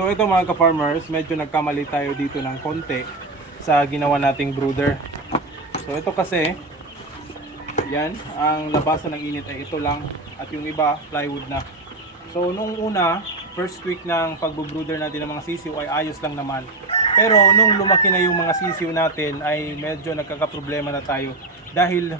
So ito mga ka-farmers, medyo nagkamali tayo dito ng konti sa ginawa nating brooder. So ito kasi, yan, ang labasan ng init ay ito lang at yung iba plywood na. So nung una, first week ng pagbo-brooder natin ng mga sisiw ay ayos lang naman. Pero nung lumaki na yung mga sisiw natin ay medyo nagkakaproblema na tayo. Dahil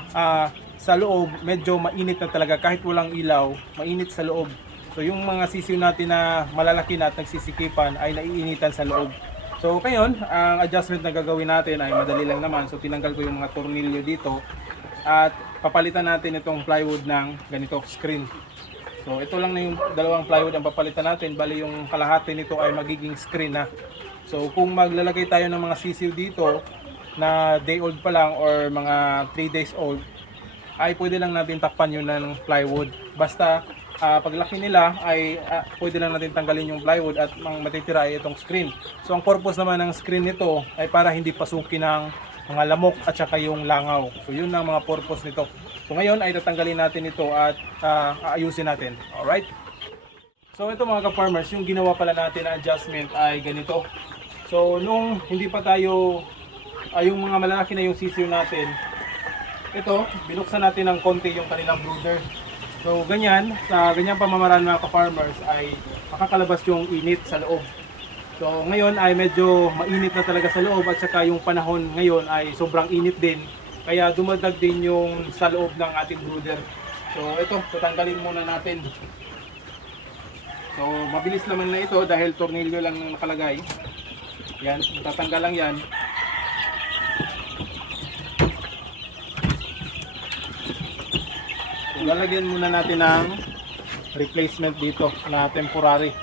sa loob medyo mainit na talaga kahit walang ilaw, mainit sa loob. So yung mga sisiw natin na malalaki na at nagsisikipan ay naiinitan sa loob. So ngayon, ang adjustment na gagawin natin ay madali lang naman. So tinanggal ko yung mga tornilyo dito at papalitan natin itong plywood ng ganito, screen. So ito lang na yung dalawang plywood ang papalitan natin, bali yung kalahati nito ay magiging screen na. So kung maglalagay tayo ng mga sisiw dito na day old pa lang or mga 3 days old, ay pwede lang natin takpan yun ng plywood. Basta paglaki nila ay pwede lang natin tanggalin yung plywood at ang matitira ay itong screen. So ang purpose naman ng screen nito ay para hindi pasukin ng mga lamok at saka yung langaw. So yun ang mga purpose nito. So ngayon ay tatanggalin natin ito at aayusin natin. Alright? So ito mga ka-farmers, yung ginawa pala natin na adjustment ay ganito. So nung hindi pa tayo, yung mga malalaki na yung sisiw natin, ito, binuksan natin ng konti yung kanilang brooder. So ganyan, sa ganyang pamamaraan mga ka-farmers ay makakalabas yung init sa loob. So ngayon ay medyo mainit na talaga sa loob at saka yung panahon ngayon ay sobrang init din. Kaya dumadag din yung sa loob ng ating brooder. So ito, tatanggalin muna natin. So mabilis naman na ito dahil tornilyo lang nakalagay. Yan, tatanggal lang yan. So, lalagyan muna natin ng replacement dito na temporary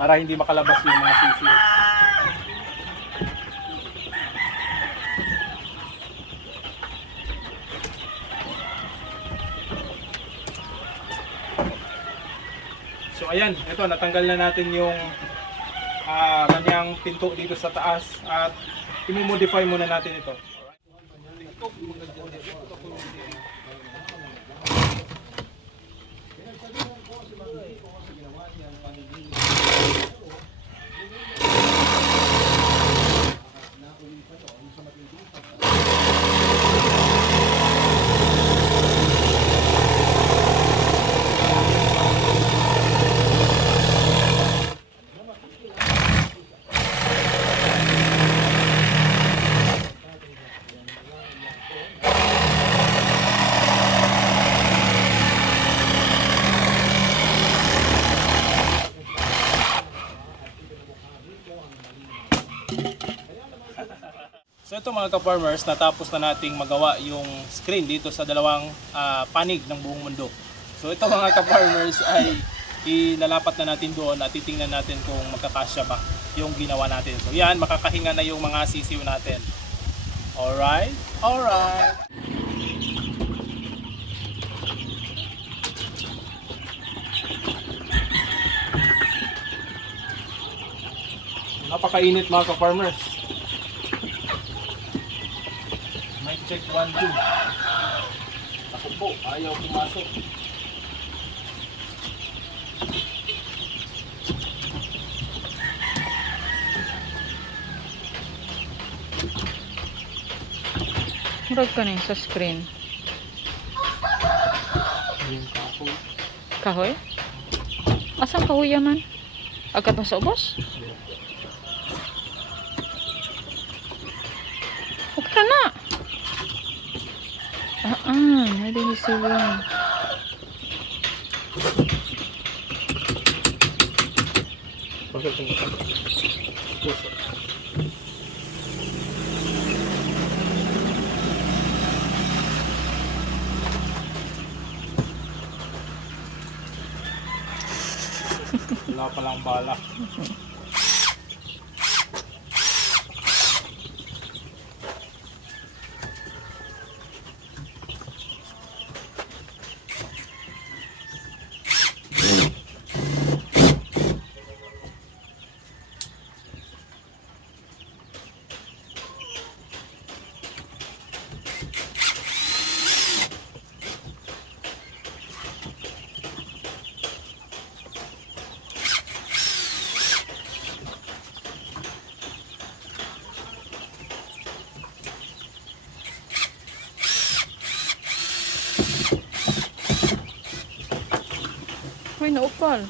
para hindi makalabas yung mga sisiw. So ayan, ito natanggal na natin yung kanyang pinto dito sa taas at i-modify muna natin ito. So ito mga ka-farmers, natapos na nating magawa yung screen dito sa dalawang panig ng buong mundo. So ito mga ka-farmers ay ilalapat na natin doon at titingnan natin kung magkakasya ba yung ginawa natin. So yan, makakahinga na yung mga sisiw natin. Alright? Alright! Napakainit mga ka-farmers. Check 1, 2. Ako po, ayaw pumasok. Murag ka na sa screen. Yung kahoy. Kahoy? Asang kahoy yaman? Agad mo sa ubos? Okay ka na. May dinisiwan. Bakit ito? Puso. Wala palang bala. may naupal.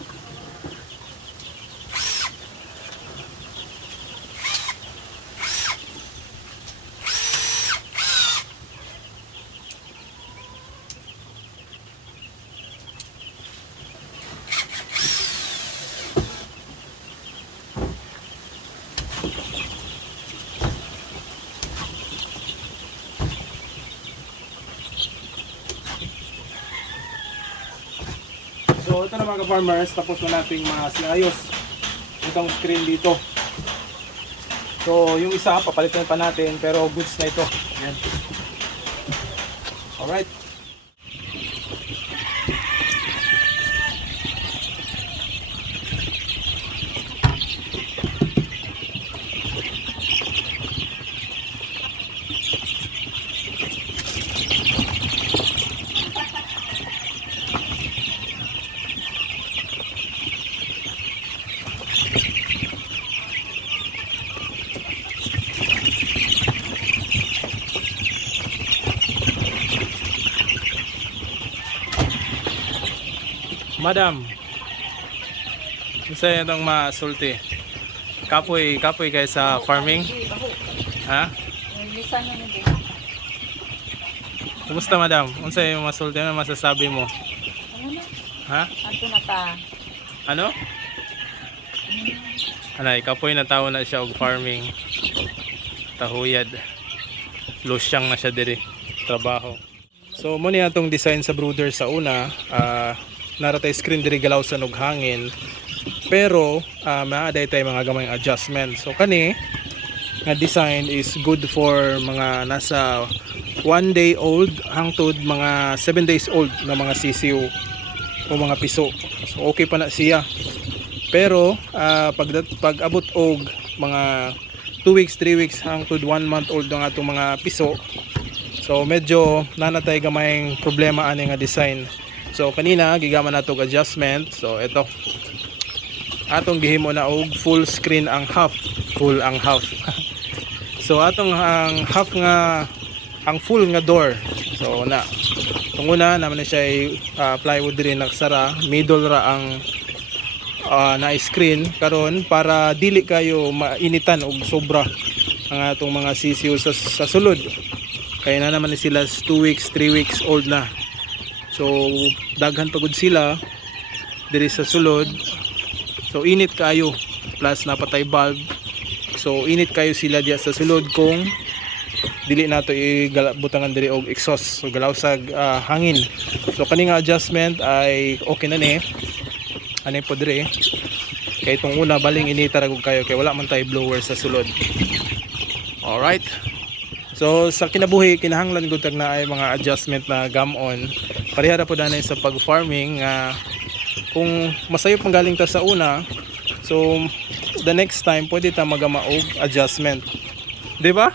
So ito na mga ka-farmers, tapos na nating maayos itong screen dito. So yung isa, papalitan pa natin, pero goods na ito. Yan. Alright. Madam, isa itong masulti. Kapoy kayo sa farming. Ha? Lisan na din. Kumusta madam? Unsa yung masulti na masasabi mo? Ano na? Ha? Ato na ta. Ano? Anay, kapoy na tao na siya og farming. Tahuyad. Losyang na siya diri. Trabaho. So, mo niya itong design sa brooder sa una. Naratay screen diri galaw sa og hangin. Pero, maaday tayo mga gamayng adjustment. So, kani, nga design is good for mga nasa 1 day old hangtod mga 7 days old na mga sisiw o mga piso. So, okay pa na siya. Pero, pag abot og mga 2 weeks, 3 weeks hangtod 1 month old ang atong mga piso, so medyo nanatay gamayng problema ani nga design. So kanina gigaman natog adjustment. So ito atong gihimo na og full screen ang half, full ang half. So atong ang half nga ang full nga door. So na tunguna naman siya plywood rin nagsara, middle ra ang na screen karon para dili kayo mainitan og sobra ang atong mga sisiw sa sulod. Kaya na naman sila 2 weeks, 3 weeks old na. So daghan pagod sila diri sa sulod. So init kayo plus napatay bulb. So init kayo sila diya sa sulod kung dili nato butangan diri og exhaust. So galaw sa hangin. So kani nga adjustment ay okay na ni. Ani po diri. Kay itong una baling inita ra gud kayo kay wala man tay blower sa sulod. Alright. So sa kinabuhi kinahanglan gud tag na ay mga adjustment na gamon. Pareha ra po danay sa pag-farming kung masayop man galing ta sa una, so the next time pwede ta magama og adjustment. Di ba?